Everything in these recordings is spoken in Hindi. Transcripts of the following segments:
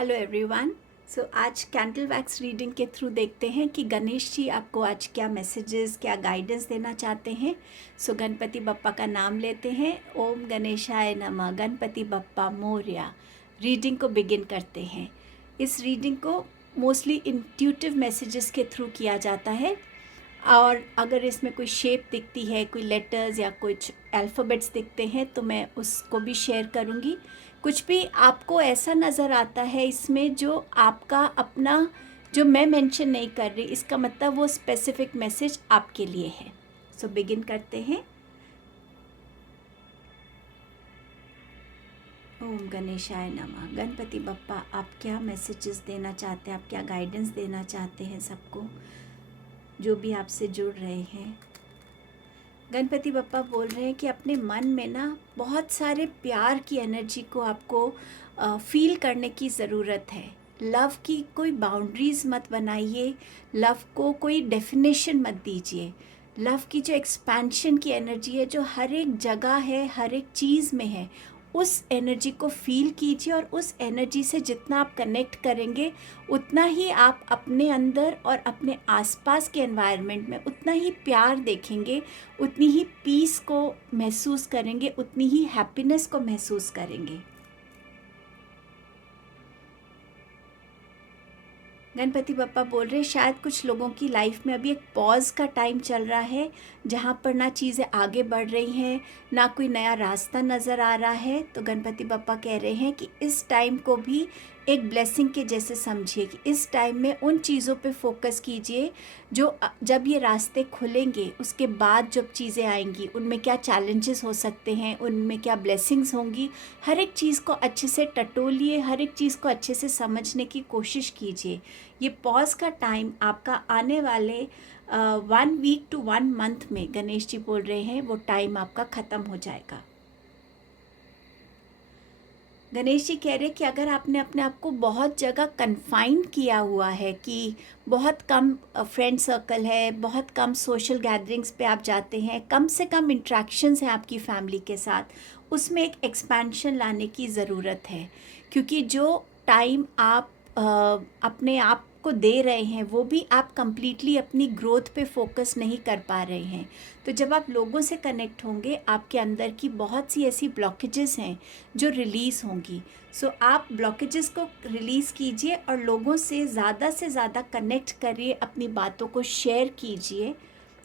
Hello everyone. सो आज कैंडल वैक्स रीडिंग के थ्रू देखते हैं कि गणेश जी आपको आज क्या मैसेजेस, क्या गाइडेंस देना चाहते हैं। सो गणपति बप्पा का नाम लेते हैं। ओम गणेशाय नमः, गणपति बप्पा मोरया। रीडिंग को बिगिन करते हैं। इस रीडिंग को मोस्टली इंट्यूटिव मैसेजेस के थ्रू किया जाता है, और अगर इसमें कोई शेप दिखती है, कोई लेटर्स या कुछ अल्फ़ाबेट्स दिखते हैं तो मैं उसको भी शेयर करूँगी। कुछ भी आपको ऐसा नज़र आता है इसमें जो आपका अपना, जो मैं मेंशन नहीं कर रही, इसका मतलब वो स्पेसिफिक मैसेज आपके लिए है। सो बिगिन करते हैं। ओम गणेशाय नमः। गणपति बप्पा आप क्या मैसेजेस देना चाहते हैं, आप क्या गाइडेंस देना चाहते हैं सबको जो भी आपसे जुड़ रहे हैं। गणपति बप्पा बोल रहे हैं कि अपने मन में ना बहुत सारे प्यार की एनर्जी को आपको फील करने की ज़रूरत है। लव की कोई बाउंड्रीज़ मत बनाइए, लव को कोई डेफिनेशन मत दीजिए। लव की जो एक्सपेंशन की एनर्जी है, जो हर एक जगह है, हर एक चीज़ में है, उस एनर्जी को फील कीजिए। और उस एनर्जी से जितना आप कनेक्ट करेंगे उतना ही आप अपने अंदर और अपने आसपास के एनवायरनमेंट में उतना ही प्यार देखेंगे, उतनी ही पीस को महसूस करेंगे, उतनी ही हैप्पीनेस को महसूस करेंगे। गणपति बप्पा बोल रहे हैं शायद कुछ लोगों की लाइफ में अभी एक पॉज का टाइम चल रहा है, जहाँ पर ना चीज़ें आगे बढ़ रही हैं, ना कोई नया रास्ता नज़र आ रहा है। तो गणपति बप्पा कह रहे हैं कि इस टाइम को भी एक ब्लेसिंग के जैसे समझिए, कि इस टाइम में उन चीज़ों पे फोकस कीजिए जो जब ये रास्ते खुलेंगे उसके बाद जब चीज़ें आएंगी उनमें क्या चैलेंजेस हो सकते हैं, उनमें क्या ब्लेसिंग्स होंगी। हर एक चीज़ को अच्छे से टटोलिए, हर एक चीज़ को अच्छे से समझने की कोशिश कीजिए। ये पॉज का टाइम आपका आने वाले 1 वीक टू 1 मंथ में, गणेश जी बोल रहे हैं, वो टाइम आपका ख़त्म हो जाएगा। गणेश जी कह रहे हैं कि अगर आपने अपने आप को बहुत जगह कन्फाइन किया हुआ है, कि बहुत कम फ्रेंड सर्कल है, बहुत कम सोशल गैदरिंग्स पे आप जाते हैं, कम से कम इंट्रैक्शंस हैं आपकी फैमिली के साथ, उसमें एक एक्सपेंशन लाने की ज़रूरत है। क्योंकि जो टाइम आप अपने आप को दे रहे हैं वो भी आप कंप्लीटली अपनी ग्रोथ पे फोकस नहीं कर पा रहे हैं। तो जब आप लोगों से कनेक्ट होंगे, आपके अंदर की बहुत सी ऐसी ब्लॉकेजेस हैं जो रिलीज़ होंगी। सो आप ब्लॉकेजेस को रिलीज़ कीजिए और लोगों से ज़्यादा कनेक्ट करिए, अपनी बातों को शेयर कीजिए,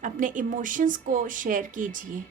अपने इमोशंस को शेयर कीजिए।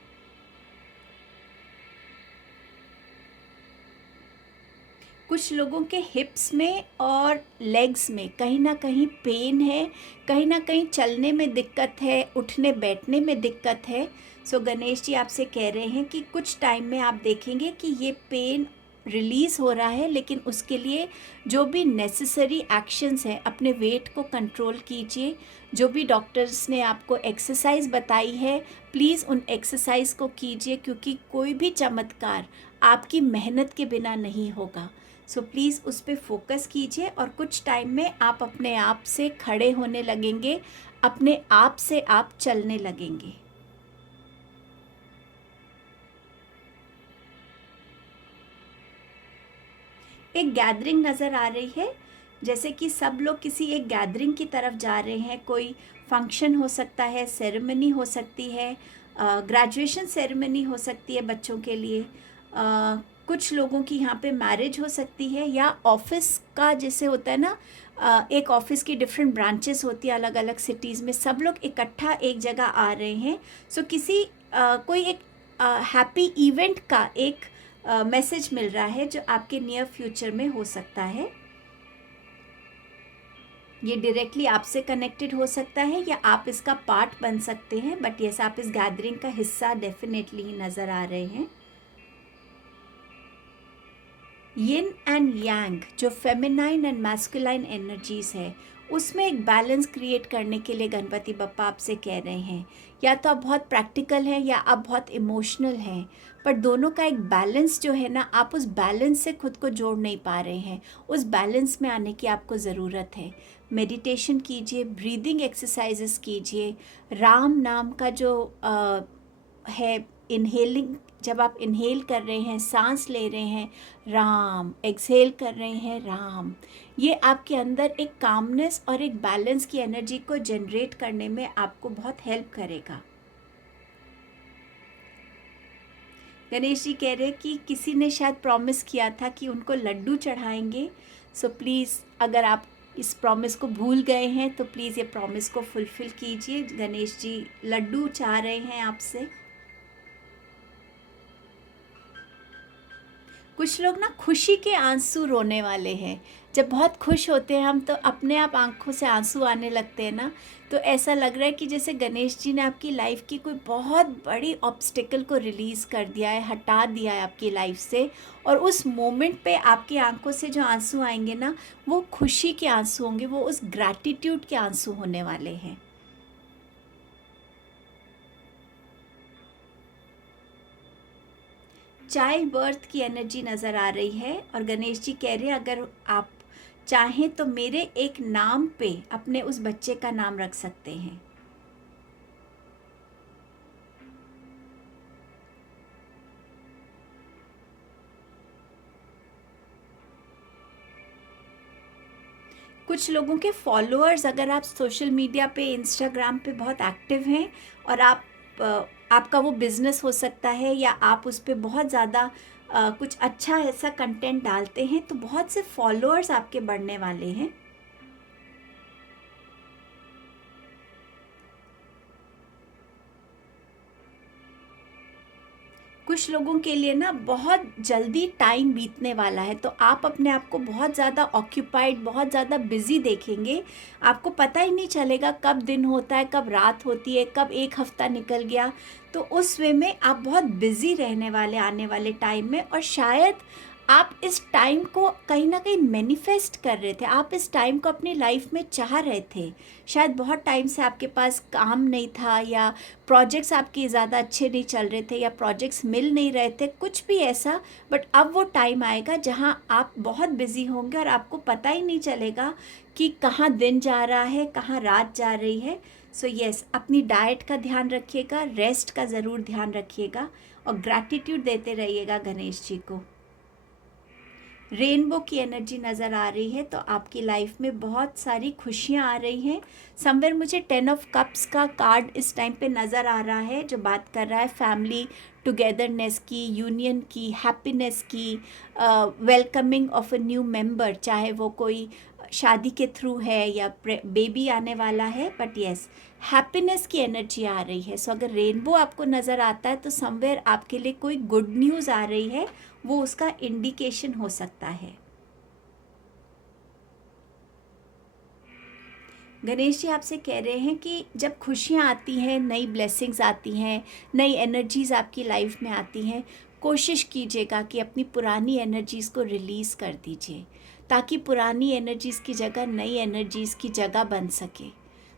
कुछ लोगों के हिप्स में और लेग्स में कहीं ना कहीं पेन है, कहीं ना कहीं चलने में दिक्कत है, उठने बैठने में दिक्कत है। सो गणेश जी आपसे कह रहे हैं कि कुछ टाइम में आप देखेंगे कि ये पेन रिलीज़ हो रहा है, लेकिन उसके लिए जो भी नेसेसरी एक्शंस हैं, अपने वेट को कंट्रोल कीजिए। जो भी डॉक्टर्स ने आपको एक्सरसाइज बताई है, प्लीज़ उन एक्सरसाइज को कीजिए, क्योंकि कोई भी चमत्कार आपकी मेहनत के बिना नहीं होगा। सो प्लीज़ उस पर फोकस कीजिए और कुछ टाइम में आप अपने आप से खड़े होने लगेंगे, अपने आप से आप चलने लगेंगे। एक गैदरिंग नज़र आ रही है, जैसे कि सब लोग किसी एक गैदरिंग की तरफ जा रहे हैं। कोई फंक्शन हो सकता है, सेरेमनी हो सकती है, ग्रेजुएशन सेरेमनी हो सकती है बच्चों के लिए, कुछ लोगों की यहाँ पे मैरिज हो सकती है, या ऑफिस का जैसे होता है ना, एक ऑफिस की डिफरेंट ब्रांचेस होती है अलग अलग सिटीज़ में, सब लोग इकट्ठा एक जगह आ रहे हैं। सो किसी कोई एक हैप्पी इवेंट का एक मैसेज मिल रहा है जो आपके नियर फ्यूचर में हो सकता है। ये डायरेक्टली आपसे कनेक्टेड हो सकता है या आप इसका पार्ट बन सकते हैं, बट यस, आप इस गैदरिंग का हिस्सा डेफिनेटली ही नज़र आ रहे हैं। यिन एंड यांग, जो फेमिनाइन एंड मैस्कुलाइन एनर्जीज है, उसमें एक बैलेंस क्रिएट करने के लिए गणपति बप्पा आपसे कह रहे हैं। या तो आप बहुत प्रैक्टिकल हैं या आप बहुत इमोशनल हैं, पर दोनों का एक बैलेंस जो है ना, आप उस बैलेंस से खुद को जोड़ नहीं पा रहे हैं। उस बैलेंस में आने की आपको ज़रूरत है। मेडिटेशन कीजिए, ब्रीदिंग एक्सरसाइजेस कीजिए, राम नाम का जो है इनहेलिंग, जब आप इनहेल कर रहे हैं, सांस ले रहे हैं, राम, एक्सहेल कर रहे हैं, राम, ये आपके अंदर एक कामनेस और एक बैलेंस की एनर्जी को जनरेट करने में आपको बहुत हेल्प करेगा। गणेश जी कह रहे कि किसी ने शायद प्रॉमिस किया था कि उनको लड्डू चढ़ाएंगे। सो प्लीज़ अगर आप इस प्रॉमिस को भूल गए हैं तो प्लीज़ ये प्रॉमिस को फुलफ़िल कीजिए। गणेश जी लड्डू चाह रहे हैं आपसे। कुछ लोग ना खुशी के आंसू रोने वाले हैं। जब बहुत खुश होते हैं हम तो अपने आप आंखों से आंसू आने लगते हैं ना, तो ऐसा लग रहा है कि जैसे गणेश जी ने आपकी लाइफ की कोई बहुत बड़ी ऑब्स्टिकल को रिलीज़ कर दिया है, हटा दिया है आपकी लाइफ से, और उस मोमेंट पे आपकी आंखों से जो आंसू आएंगे ना, वो खुशी के आंसू होंगे, वो उस ग्रैटिट्यूड के आंसू होने वाले हैं। चाइल्ड बर्थ की एनर्जी नज़र आ रही है और गणेश जी कह रहे हैं अगर आप चाहें तो मेरे एक नाम पे अपने उस बच्चे का नाम रख सकते हैं। कुछ लोगों के फॉलोअर्स, अगर आप सोशल मीडिया पे, इंस्टाग्राम पे बहुत एक्टिव हैं और आपका वो बिज़नेस हो सकता है या आप उस पर बहुत ज़्यादा कुछ अच्छा ऐसा कंटेंट डालते हैं तो बहुत से फॉलोअर्स आपके बढ़ने वाले हैं। कुछ लोगों के लिए ना बहुत जल्दी टाइम बीतने वाला है, तो आप अपने आप को बहुत ज़्यादा ऑक्यूपाइड, बहुत ज़्यादा बिजी देखेंगे। आपको पता ही नहीं चलेगा कब दिन होता है, कब रात होती है, कब एक हफ्ता निकल गया। तो उस वे में आप बहुत बिजी रहने वाले आने वाले टाइम में, और शायद आप इस टाइम को कहीं ना कहीं मैनिफेस्ट कर रहे थे, आप इस टाइम को अपनी लाइफ में चाह रहे थे। शायद बहुत टाइम से आपके पास काम नहीं था, या प्रोजेक्ट्स आपके ज़्यादा अच्छे नहीं चल रहे थे, या प्रोजेक्ट्स मिल नहीं रहे थे, कुछ भी ऐसा। बट अब वो टाइम आएगा जहाँ आप बहुत बिजी होंगे और आपको पता ही नहीं चलेगा कि कहाँ दिन जा रहा है, कहाँ रात जा रही है। सो यस, अपनी डाइट का ध्यान रखिएगा, रेस्ट का ज़रूर ध्यान रखिएगा और ग्रैटिट्यूड देते रहिएगा गणेश जी को। रेनबो की एनर्जी नज़र आ रही है, तो आपकी लाइफ में बहुत सारी खुशियाँ आ रही हैं। समवेयर मुझे 10 ऑफ कप्स का कार्ड इस टाइम पे नज़र आ रहा है, जो बात कर रहा है फैमिली टुगेदरनेस की, यूनियन की, हैप्पीनेस की, welcoming of a new member, चाहे वो कोई शादी के थ्रू है या बेबी आने वाला है, बट यस, हैप्पीनेस की एनर्जी आ रही है। सो अगर रेनबो आपको नज़र आता है तो समवेयर आपके लिए कोई गुड न्यूज़ आ रही है, वो उसका इंडिकेशन हो सकता है। गणेश जी आपसे कह रहे हैं कि जब खुशियाँ आती हैं, नई ब्लेसिंग्स आती हैं, नई एनर्जीज़ आपकी लाइफ में आती हैं, कोशिश कीजिएगा कि अपनी पुरानी एनर्जीज़ को रिलीज़ कर दीजिए, ताकि पुरानी एनर्जीज़ की जगह नई एनर्जीज़ की जगह बन सके।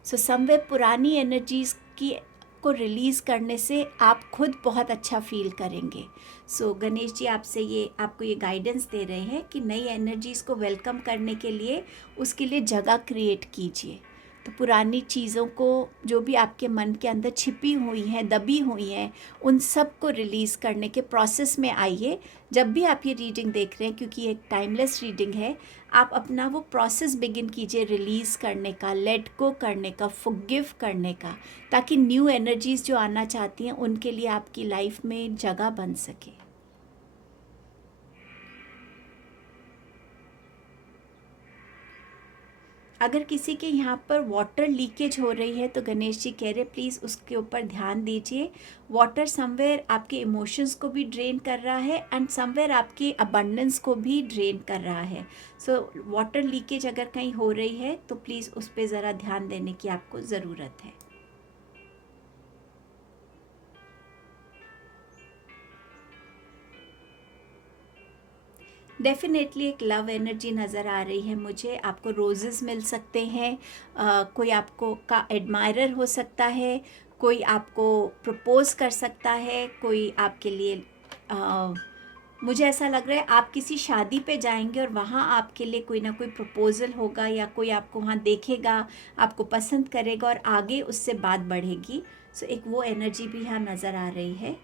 सो समवे पुरानी एनर्जीज़ की को रिलीज़ करने से आप खुद बहुत अच्छा फील करेंगे। सो गणेश जी आपको ये गाइडेंस दे रहे हैं कि नई एनर्जीज़ को वेलकम करने के लिए उसके लिए जगह क्रिएट कीजिए। तो पुरानी चीज़ों को, जो भी आपके मन के अंदर छिपी हुई हैं, दबी हुई हैं, उन सब को रिलीज़ करने के प्रोसेस में आइए। जब भी आप ये रीडिंग देख रहे हैं, क्योंकि ये एक टाइमलेस रीडिंग है, आप अपना वो प्रोसेस बिगिन कीजिए रिलीज़ करने का, लेट गो करने का, फॉरगिव करने का, ताकि न्यू एनर्जीज़ जो आना चाहती हैं उनके लिए आपकी लाइफ में जगह बन सके। अगर किसी के यहाँ पर वाटर लीकेज हो रही है तो गणेश जी कह रहे प्लीज़ उसके ऊपर ध्यान दीजिए। वाटर समवेयर आपके इमोशंस को भी ड्रेन कर रहा है एंड समवेयर आपकी अबंडेंस को भी ड्रेन कर रहा है। सो वाटर लीकेज अगर कहीं हो रही है तो प्लीज़ उस पर ज़रा ध्यान देने की आपको ज़रूरत है। डेफिनेटली एक लव एनर्जी नज़र आ रही है मुझे। आपको रोज़ेस मिल सकते हैं, कोई आपको का एडमायरर हो सकता है, कोई आपको प्रपोज कर सकता है, कोई आपके लिए मुझे ऐसा लग रहा है आप किसी शादी पे जाएंगे और वहाँ आपके लिए कोई ना कोई प्रपोज़ल होगा, या कोई आपको वहाँ देखेगा, आपको पसंद करेगा और आगे उससे बात बढ़ेगी। सो एक वो एनर्जी भी यहाँ नज़र आ रही है।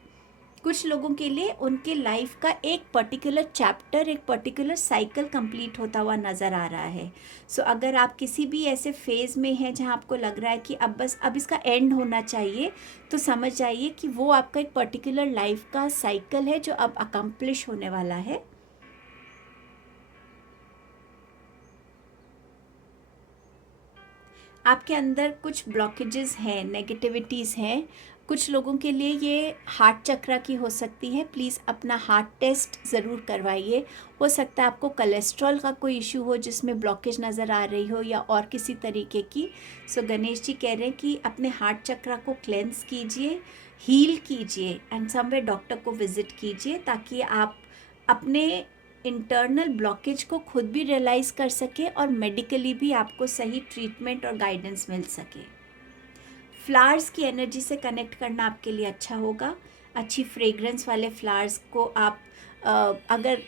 कुछ लोगों के लिए उनके लाइफ का एक पर्टिकुलर चैप्टर, एक पर्टिकुलर साइकिल कंप्लीट होता हुआ नज़र आ रहा है। सो अगर आप किसी भी ऐसे फेज़ में हैं जहां आपको लग रहा है कि अब इसका एंड होना चाहिए, तो समझ जाइए कि वो आपका एक पर्टिकुलर लाइफ का साइकिल है जो अब अकम्प्लिश होने वाला है। आपके अंदर कुछ ब्लॉकेजेस हैं, नेगेटिविटीज़ हैं। कुछ लोगों के लिए ये हार्ट चक्रा की हो सकती है। प्लीज़ अपना हार्ट टेस्ट ज़रूर करवाइए। हो सकता है आपको कोलेस्ट्रॉल का कोई इशू हो जिसमें ब्लॉकेज नज़र आ रही हो, या और किसी तरीके की। सो गणेश जी कह रहे हैं कि अपने हार्ट चक्रा को क्लेंस कीजिए, हील कीजिए, एंड समवेयर डॉक्टर को विज़िट कीजिए, ताकि आप अपने इंटरनल ब्लॉकेज को खुद भी रियलाइज़ कर सके और मेडिकली भी आपको सही ट्रीटमेंट और गाइडेंस मिल सके। फ्लावर्स की एनर्जी से कनेक्ट करना आपके लिए अच्छा होगा। अच्छी फ्रेग्रेंस वाले फ्लावर्स को आप अगर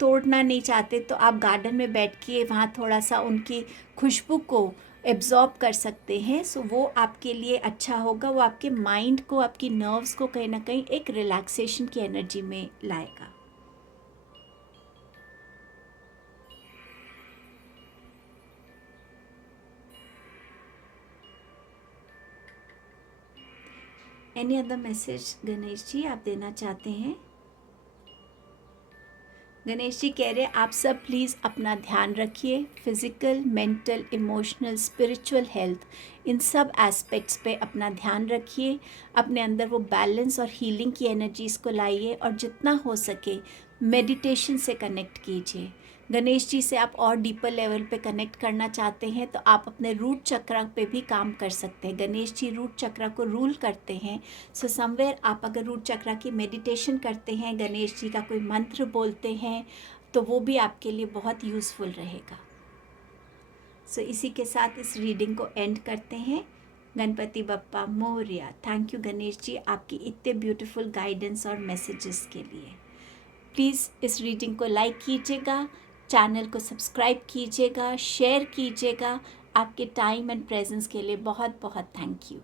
तोड़ना नहीं चाहते तो आप गार्डन में बैठ के वहाँ थोड़ा सा उनकी खुशबू को एब्जॉर्ब कर सकते हैं। सो वो आपके लिए अच्छा होगा। वो आपके माइंड को, आपकी नर्व्स को कहीं ना कहीं एक रिलैक्सेशन की एनर्जी में लाएगा। Any other message Ganesh ji आप देना चाहते हैं? गणेश जी कह रहे हैं आप सब प्लीज़ अपना ध्यान रखिए। Physical, mental, emotional, spiritual health, इन सब एस्पेक्ट्स पे अपना ध्यान रखिए। अपने अंदर वो बैलेंस और हीलिंग की एनर्जीज़ को लाइए, और जितना हो सके मेडिटेशन से कनेक्ट कीजिए। गणेश जी से आप और डीपर लेवल पे कनेक्ट करना चाहते हैं तो आप अपने रूट चक्रा पे भी काम कर सकते हैं। गणेश जी रूट चक्रा को रूल करते हैं। सो समवेयर आप अगर रूट चक्रा की मेडिटेशन करते हैं, गणेश जी का कोई मंत्र बोलते हैं, तो वो भी आपके लिए बहुत यूज़फुल रहेगा। सो इसी के साथ इस रीडिंग को एंड करते हैं। गणपति बप्पा मोरया। थैंक यू गणेश जी आपकी इतने ब्यूटीफुल गाइडेंस और मैसेजेस के लिए। प्लीज़ इस रीडिंग को लाइक कीजिएगा, चैनल को सब्सक्राइब कीजिएगा, शेयर कीजिएगा। आपके टाइम एंड प्रेजेंस के लिए बहुत बहुत थैंक यू।